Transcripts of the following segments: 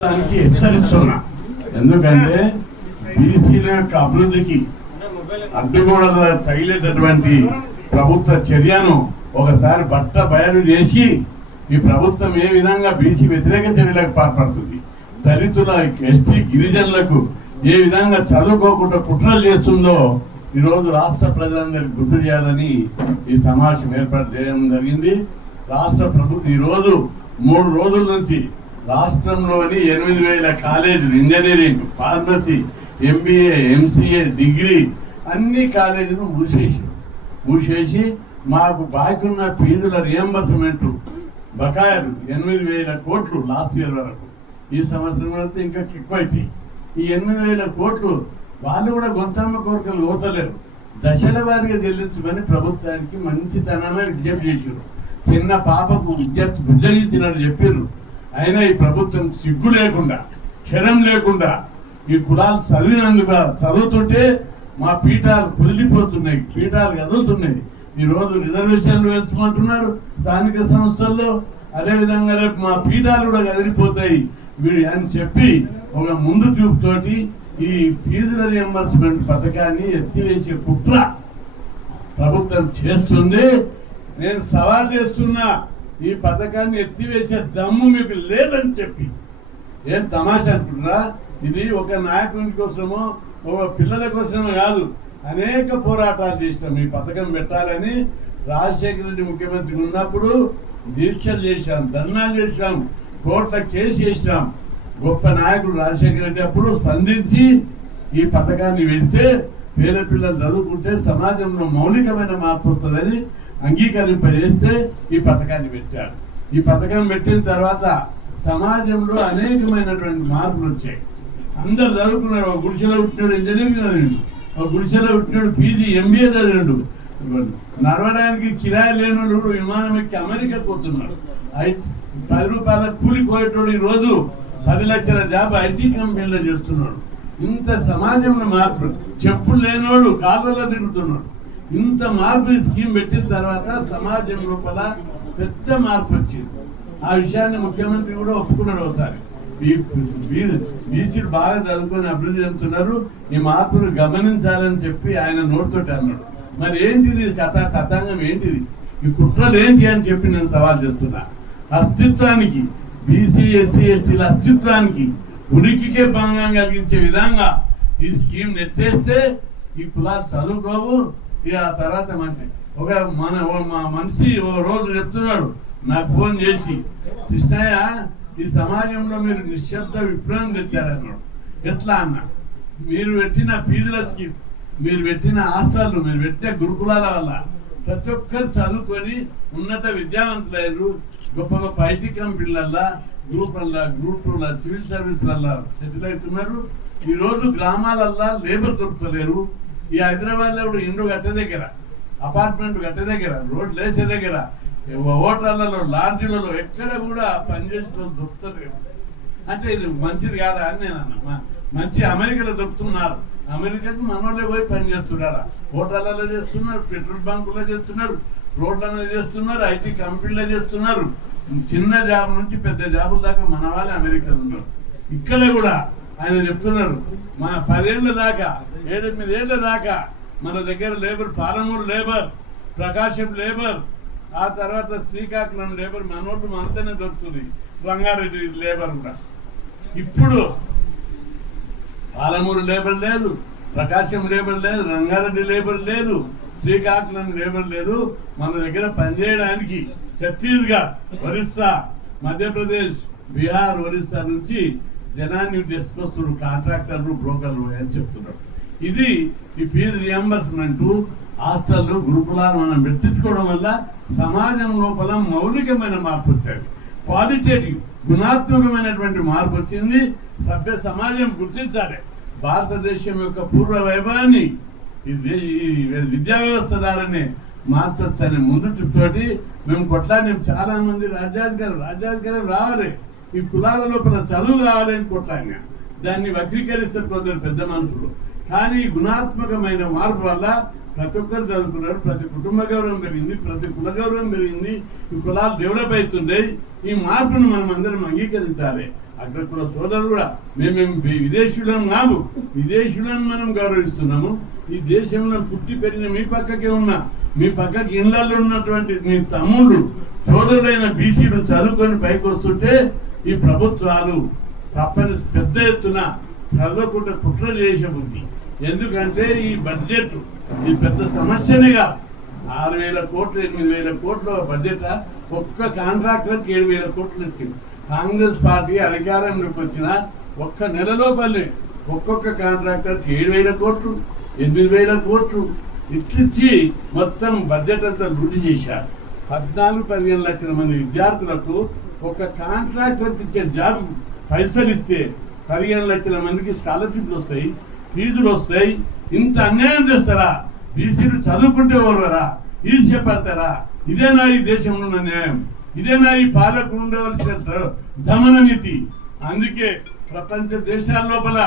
దానికి హెచ్చరిస్తున్నా. ఎందుకంటే బీసీల యొక్క అభివృద్ధికి అడ్డుగోడగా తగిలేటటువంటి ప్రభుత్వ చర్యను ఒకసారి బట్ట బయలు చేసి ఈ ప్రభుత్వం ఏ విధంగా బీసీ వ్యతిరేక చర్యలకు పాల్పడుతుంది? దళితుల ఎస్టీ గిరిజనులకు ఏ విధంగా చదువుకోకుండా కుట్రలు చేస్తుందో ఈరోజు రాష్ట్ర ప్రజలందరికీ గుర్తు చేయాలని ఈ సమావేశం ఏర్పాటు చేయడం జరిగింది. రాష్ట్ర ప్రభుత్వం ఈరోజు మూడు రోజుల నుంచి రాష్ట్రంలోని ఎనిమిది వేల కాలేజీలు engineering pharmacy MBA MCA degree అన్ని కాలేజీలు మూసేసి మూసేసి మాకు బాకీ ఉన్న ఫీజుల రియంబర్స్మెంట్ బకాయిలు ఎనిమిది వేల కోట్లు లాస్ట్ ఇయర్ వరకు. ఈ సంవత్సరం వరకు ఇంకా ఎక్కువైతాయి ఈ ఎనిమిది వేల కోట్లు వాళ్ళు కూడా గొంతమ్మ కోరికలు ఓతలేరు దశల వారిగా చెల్లించమని ప్రభుత్వానికి మంచితనాన్ని విజ్ఞప్తి చేశారు. చిన్న పాపకు విద్యార్థి బుజ్జగించినట్టు చెప్పారు. అయినా ఈ ప్రభుత్వం సిగ్గు లేకుండా క్షణం లేకుండా ఈ కులాలు చదివినందుకు చదువుతుంటే మా పీఠాలు కుదిలిపోతున్నాయి పీఠాలు కదులుతున్నాయి ఈ రోజు రిజర్వేషన్లు ఎంచుకుంటున్నారు స్థానిక సంస్థల్లో. అదేవిధంగా రేపు మా పీఠాలు కూడా కదిలిపోతాయి వీడు అని చెప్పి ఒక ముందు చూపుతోటి ఈ ఫీజుల రియంబర్స్మెంట్ పథకాన్ని ఎత్తివేసే కుట్ర ప్రభుత్వం చేస్తుంది. నేను సవాల్ చేస్తున్నా ఈ పథకాన్ని ఎత్తివేసే దమ్ము మీకు లేదని చెప్పి ఏం తమాషా అనుకుంటున్నారా? ఇది ఒక నాయకుని కోసమో ఒక పిల్లల కోసమో కాదు. అనేక పోరాటాలు చేసినాం. ఈ పథకం పెట్టాలని రాజశేఖర రెడ్డి ముఖ్యమంత్రి ఉన్నప్పుడు దీక్షలు చేశాం ధర్నాలు చేశాం కోట్ల కేసు చేసినాం గొప్ప నాయకుడు రాజశేఖర రెడ్డి అప్పుడు స్పందించి ఈ పథకాన్ని పెడితే పేద పిల్లలు చదువుకుంటే సమాజంలో మౌలికమైన మార్పు వస్తుందని అంగీకరింపజేస్తే ఈ పథకాన్ని పెట్టారు. ఈ పథకం పెట్టిన తర్వాత సమాజంలో అనేకమైనటువంటి మార్పులు వచ్చాయి. అందరు చదువుకున్నారు. ఒక గుడిసెలో పుట్టినాడు ఇంజనీరింగ్ చదివిండు. ఒక గుడిసెలో పుట్టినాడు పీజీ ఎంబీఏ చదివిండు. నడవడానికి కిరాయి లేనోడు కూడా విమానం ఎక్కి అమెరికా పోతున్నాడు ఐ- పది రూపాయల కూలి పోయేటోడు ఈరోజు పది లక్షల జాబ్ ఐటీ కంపెనీలో చేస్తున్నాడు. ఇంత సమాజంలో మార్పు చెప్పులు లేనోడు కాళ్ళలో తిరుగుతున్నాడు. ఇంత మార్పు ఈ స్కీమ్ పెట్టిన తర్వాత సమాజం లోపల పెద్ద మార్పు వచ్చింది. ఆ విషయాన్ని ముఖ్యమంత్రి కూడా ఒప్పుకున్నాడు ఒకసారి. బీసీలు బాగా చదువుకొని అభివృద్ధి చెందుతున్నారు ఈ మార్పును గమనించాలని చెప్పి ఆయన నోటితోటి అన్నాడు. మరి ఏంటిది కథ కథాంగం ఏంటిది? ఈ కుట్రలు ఏంటి అని చెప్పి నేను సవాల్ చేస్తున్నా. అస్తిత్వానికి బీసీ ఎస్సీ ఎస్టీల అస్తిత్వానికి ఉనికికే భంగం కలిగించే విధంగా ఈ స్కీమ్ నెత్తేస్తే ఈ కులాలు చదువుకోవు ఇక ఆ తర్వాత మంచి ఒక మన మా మనిషి ఓ రోజు చెప్తున్నాడు నాకు ఫోన్ చేసి కృష్ణయ్య ఈ సమాజంలో మీరు నిశ్శబ్ద విప్లవం తెచ్చారన్నాడు. ఎట్లా అన్న? మీరు పెట్టిన ఫీజుల స్కీమ్ మీరు పెట్టిన హాస్టల్ మీరు పెట్టిన గురుకులాల వల్ల ప్రతి ఒక్కరు చదువుకొని ఉన్నత విద్యావంతులయ్యారు. గొప్ప గొప్ప ఐటీ కంపెనీలల్లా గ్రూపులల్లా గ్రూప్ టూల సివిల్ సర్వీసులల్లా సెటిల్ అవుతున్నారు. ఈ రోజు గ్రామాలల్లా లేబర్ దొరుకుతలేరు. ఈ హైదరాబాద్లో ఇప్పుడు కూడా ఇండ్లు కట్టే దగ్గర అపార్ట్మెంట్ కట్టే దగ్గర రోడ్ లేచే దగ్గర హోటళ్ళలో లాడ్జీలలో ఎక్కడ కూడా పనిచేసిన వాళ్ళు దొరుకుతలేరు. అంటే ఇది మంచిది కాదా అని నేను అన్నా. మంచి అమెరికాలో దొరుకుతున్నారు. అమెరికాకి మనోళ్ళే పోయి పని చేస్తున్నారా హోటళ్ళలో చేస్తున్నారు పెట్రోల్ బంకులో చేస్తున్నారు రోడ్లలో చేస్తున్నారు ఐటీ కంపెనీలో చేస్తున్నారు. చిన్న జాబ్ నుంచి పెద్ద జాబుల దాకా మన వాళ్ళే అమెరికాలో ఉన్నారు. ఇక్కడ కూడా ఆయన చెప్తున్నారు మా పదేళ్ళ దాకా ఏడెనిమిది ఏళ్ళ దాకా మన దగ్గర labour Palamuru labour Prakasam labour ఆ తర్వాత శ్రీకాకుళం లేబర్ మనోళ్ళు మనతోనే దొరుకుతుంది. రంగారెడ్డి లేబర్ కూడా. ఇప్పుడు పాలమూరు లేబర్ లేదు ప్రకాశం లేబర్ లేదు రంగారెడ్డి లేబర్ లేదు శ్రీకాకుళం లేబర్ లేదు. మన దగ్గర పనిచేయడానికి ఛత్తీస్గఢ్ ఒరిస్సా మధ్యప్రదేశ్ బీహార్ ఒరిస్సా నుంచి జనాన్ని తీసుకొస్తున్నారు కాంట్రాక్టర్లు బ్రోకర్లు అని చెప్తున్నారు. ఇది ఈ ఫీజు రియంబర్స్మెంట్ హాస్టల్ గురుకులాలు మనం పెట్టించుకోవడం వల్ల సమాజం లోపల మౌలికమైన మార్పు వచ్చాయి క్వాలిటేటివ్ గుణాత్మకమైనటువంటి మార్పు వచ్చింది. సభ్య సమాజం గుర్తించాలి. భారతదేశం యొక్క పూర్వ వైభవాన్ని ఈ విద్యా వ్యవస్థ ద్వారానే మార్చొచ్చని ముందు చూపుతోటి మేము కొట్లాడినాం. చాలామంది రాజ్యాధికారులు రాజ్యాధికారులు రావాలి. ఈ కులాల లోపల చదువు కావాలని కొట్లాడినా దాన్ని వక్రీకరిస్తారు కొందరు పెద్ద మనుషులు. కానీ గుణాత్మకమైన మార్పు వల్ల ప్రతి ఒక్కరు చదువుకున్నారు ప్రతి కుటుంబ గౌరవం పెరిగింది ప్రతి కుల గౌరవం పెరిగింది ఈ కులాలు డెవలప్ అవుతున్నాయి. ఈ మార్పును మనం అందరం అంగీకరించాలి. అగ్రకుల సోదరులు కూడా మేమేం విదేశీయులం కాదు విదేశీయులను మనం గౌరవిస్తున్నాము. ఈ దేశంలో పుట్టి పెరిగిన మీ పక్కకే ఉన్న మీ పక్కకి ఇళ్ళలో ఉన్నటువంటి మీ తమ్ముళ్ళు సోదరులైన బీసీలు చదువుకొని పైకి వస్తుంటే ఈ ప్రభుత్వాలు తప్పని పెద్ద ఎత్తున చదవకుండా కుట్ర చేసే ఉంది. ఎందుకంటే ఈ బడ్జెట్ ఈ పెద్ద సమస్యనిగా ఆరు వేల కోట్లు ఎనిమిది వేల కోట్ల బడ్జెట్ ఒక్క కాంట్రాక్టర్కి ఏడు వేల కోట్లు ఇచ్చింది కాంగ్రెస్ పార్టీ అధికారంలోకి వచ్చిన ఒక్క నెలలో పల్లె ఒక్కొక్క కాంట్రాక్టర్కి ఏడు వేల కోట్లు ఎనిమిది వేల కోట్లు ఇట్లిచ్చి మొత్తం బడ్జెట్ అంతా లూటి చేశారు. పద్నాలుగు పదిహేను లక్షల మంది విద్యార్థులకు ఒక కాంట్రాక్ట్ ఇచ్చే జాబ్ పైసలు ఇస్తే పదిహేను లక్షల మందికి స్కాలర్షిప్లు వస్తాయి ఫీజులు వస్తాయి. ఇంత అన్యాయం చేస్తారా? బీసీలు చదువుకుంటే ఓర్వరా? ఈర్ష్య పడతారా ఇదేనా ఈ దేశంలో ఉన్న న్యాయం ఇదేనా ఈ పాలకు ఉండవలసిన దమన నీతి. అందుకే ప్రపంచ దేశాల లోపల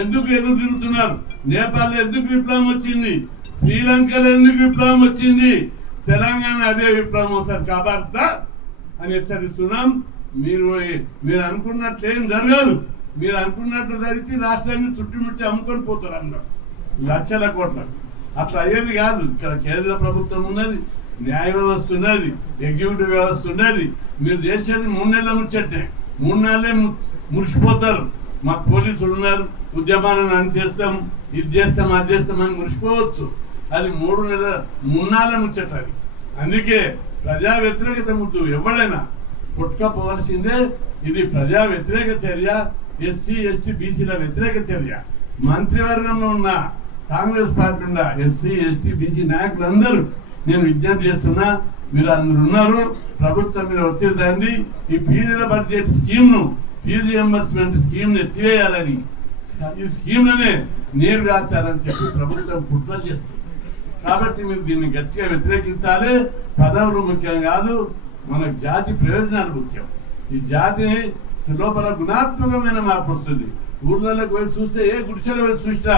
ఎందుకు ఎదురు తిరుగుతున్నారు నేపాల్ ఎందుకు విప్లవం వచ్చింది? శ్రీలంకలో ఎందుకు విప్లవం వచ్చింది? తెలంగాణ అదే విప్లవం వస్తుంది. కాబట్టి అని హెచ్చరిస్తున్నాం. మీరు మీరు అనుకున్నట్లు ఏం జరగదు. మీరు అనుకున్నట్లు జరిగితే రాష్ట్రాన్ని చుట్టుముట్టి అమ్ముకొని పోతారు అందరూ. లక్షల కోట్ల. అట్లా అయ్యేది కాదు. ఇక్కడ కేంద్ర ప్రభుత్వం ఉన్నది న్యాయ వ్యవస్థ ఉన్నది ఎగ్జిక్యూటివ్ వ్యవస్థ ఉన్నది. మీరు చేసేది మూడు నెలల ముచ్చట్టే మూడు నెలలే మురిసిపోతారు. మాకు పోలీసులు ఉన్నారు. ఉద్యమాలను అని చేస్తాం ఇది చేస్తాం అది చేస్తాం అని మురిసిపోవచ్చు. అది మూడు నెలల మున్నాల ముచ్చట అది. అందుకే ప్రజా వ్యతిరేకత ముద్దు. ఎవడైనా పుట్టుకపోవలసిందే ఇది ప్రజా వ్యతిరేక చర్య ఎస్సీ ఎస్టీ బీసీల వ్యతిరేక చర్య. మంత్రివర్గంలో ఉన్న కాంగ్రెస్ పార్టీ ఉన్న ఎస్సీ ఎస్టీ బీసీ నాయకులందరూ నేను విజ్ఞప్తి చేస్తున్నా మీరు అందరు ఉన్నారు ప్రభుత్వం మీద ఒత్తిడి దాన్ని ఈ ఫీజుల బడ్జెట్ స్కీమ్ను ఫీజు రియంబర్స్మెంట్ స్కీమ్ను ఎత్తివేయాలని. ఈ స్కీమ్లనే నీరు కాచాలని చెప్పి ప్రభుత్వం కుట్ర చేస్తుంది. కాబట్టి మీరు దీన్ని గట్టిగా వ్యతిరేకించాలి. పదవులు ముఖ్యం కాదు మన జాతి ప్రయోజనాలు ముఖ్యం. ఈ జాతిని లోపల గుణాత్మకమైన మార్పు వస్తుంది. ఊర్లలోకి పోయి చూస్తే ఏ గుడిసెల పోయి చూసినా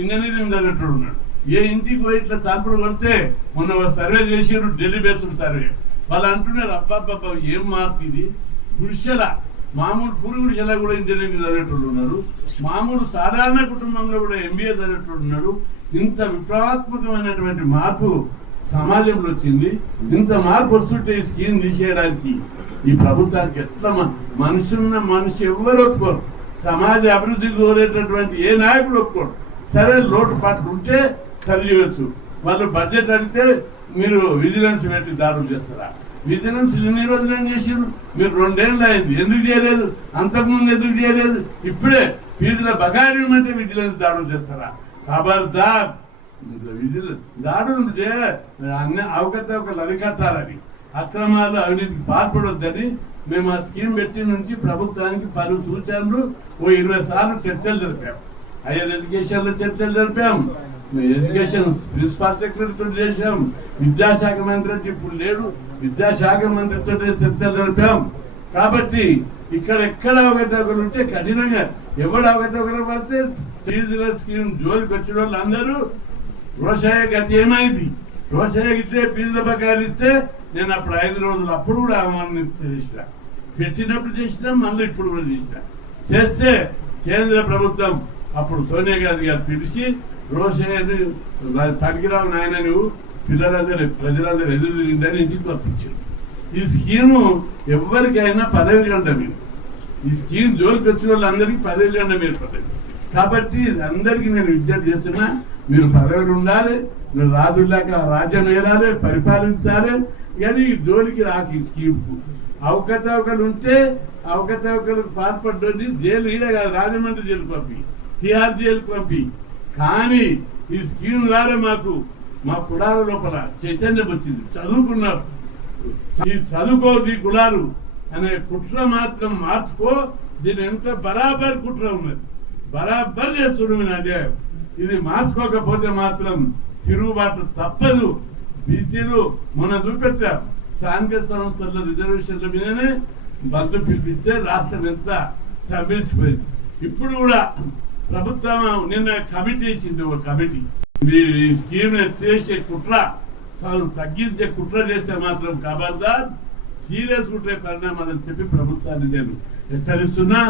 ఇంజనీరింగ్ చదివేటోడు ఉన్నాడు. ఏ ఇంటికి పోయి ఇట్లా తలుపులు కొడితే మొన్న సర్వే చేసారు ఢిల్లీ బేస్డ్ సర్వే. వాళ్ళు అంటున్నారు అబ్బాబ్బాబ్బా ఏం మార్పు ఇది? గుడిసెల? మామూలు పూరి జిల్లా కూడా ఇంజనీరింగ్ చదివేటోళ్ళు ఉన్నారు. మామూలు సాధారణ కుటుంబంలో కూడా ఎంబీఏ చదివేటోళ్ళు ఉన్నారు. ఇంత విప్లవాత్మకమైనటువంటి మార్పు సమాజంలో వచ్చింది. ఇంత మార్పు వస్తుంటే ఈ స్కీమ్ తీసేయడానికి ఈ ప్రభుత్వానికి ఎట్లా మనుషున్న మనిషి ఉన్న మనిషి ఎవ్వరు ఒప్పుకోరు. సమాజ అభివృద్ధి కోరేటటువంటి ఏ నాయకుడు ఒప్పుకోరు సరే లోటుపాట్లు ఉంటే చదివచ్చు వాళ్ళు బడ్జెట్ అడిగితే మీరు విజిలెన్స్ పెట్టి దాడులు చేస్తారా? విజిలెన్స్ ఎన్ని రోజులు ఏం చేసారు మీరు రెండేళ్ళు అయింది. ఎందుకు చేయలేదు? అంతకుముందు ఎందుకు చేయలేదు? ఇప్పుడే వీధుల బకాయి అంటే విజిలెన్స్ దాడులు చేస్తారా? ఖబర్దార్ విజిలెన్స్ దాడులు అన్ని అవకతవకలు అరికట్టాలని అక్రమాలు అవినీతికి పాల్పడొద్దని మేము ఆ స్కీమ్ పెట్టి నుంచి ప్రభుత్వానికి పలు సూచనలు ఓ ఇరవై సార్లు చర్చలు జరిపాం. హైయర్ ఎడ్యుకేషన్లో చర్చలు జరిపాం. ఎడ్యుకేషన్ ప్రిన్సిపాల్ సెక్రటరీతో చేశాం. విద్యాశాఖ మంత్రి ఇప్పుడు లేడు. విద్యాశాఖ మంత్రితో చర్చలు జరిపాం కాబట్టి ఇక్కడ ఎక్కడ అవకతవకలు ఉంటే కఠినంగా ఎవడు అవకతవకలు పడితే ఫీజుల స్కీమ్ జోలికి వచ్చిన వాళ్ళు అందరూ రోషయ్య గతి ఏమైంది? రోషయ్య ఇట్లే పీజుల బకాయిలు ఇస్తే నేను అప్పుడు ఐదు రోజులు అప్పుడు కూడా అవమానం చేసిన. పెట్టినప్పుడు చేసిన మళ్ళీ ఇప్పుడు కూడా చేసిన. చేస్తే కేంద్ర ప్రభుత్వం అప్పుడు సోనియా గాంధీ గారు పిలిచి రోషయ్యని పనికిరావు నాయన నువ్వు పిల్లలందరూ ప్రజలందరూ ఎదురు తిరిగిందని ఇంటికి పంపించారు. ఈ స్కీము ఎవరికైనా పదవి గంట మీరు ఈ స్కీమ్ జోలికి వచ్చిన వాళ్ళందరికీ పదవి గంట మీరు పదవి కాబట్టి అందరికీ నేను విజ్ఞప్తి చేస్తున్నా మీరు పదవులు ఉండాలి మీరు రాజుల్లాగా రాజ్యం వేయాలి పరిపాలించాలి కానీ ఈ జోలికి రాక ఈ స్కీమ్కు. అవకతవకలు ఉంటే అవకతవకలకు పాల్పడ్డోని జైలు ఈడే కాదు రాజమండ్రి జైలు పంపి తిహార్ జైలు పంపి. కానీ ఈ స్కీమ్ ద్వారా మాకు మా కులాల లోపల చైతన్యం వచ్చింది. చదువుకున్నారు. ఈ చదువుకోది కులాలు అనే కుట్ర మాత్రం మార్చుకో దీని ఎంత బరాబర్ కుట్ర ఉన్నది. బరాబర్ చేస్తున్నాం మీ అన్యాయం. ఇది మార్చుకోకపోతే మాత్రం తిరుగుబాటు తప్పదు. బీసీలు మొన్న చూపెట్టారు. స్థానిక సంస్థల రిజర్వేషన్ల మీదనే బంధు పిలిపిస్తే రాష్ట్రం ఎంత సమ్మించిపోయింది ఇప్పుడు కూడా ప్రభుత్వం నిన్న కమిటీ వేసింది ఒక కమిటీ. మీరు ఈ స్కీమ్ని చేసే కుట్ర చాలు తగ్గించే కుట్ర చేస్తే మాత్రం ఖబర్దార్ సీరియస్ కుట్రే పరిణామాలని చెప్పి ప్రభుత్వాన్ని నేను హెచ్చరిస్తున్నా.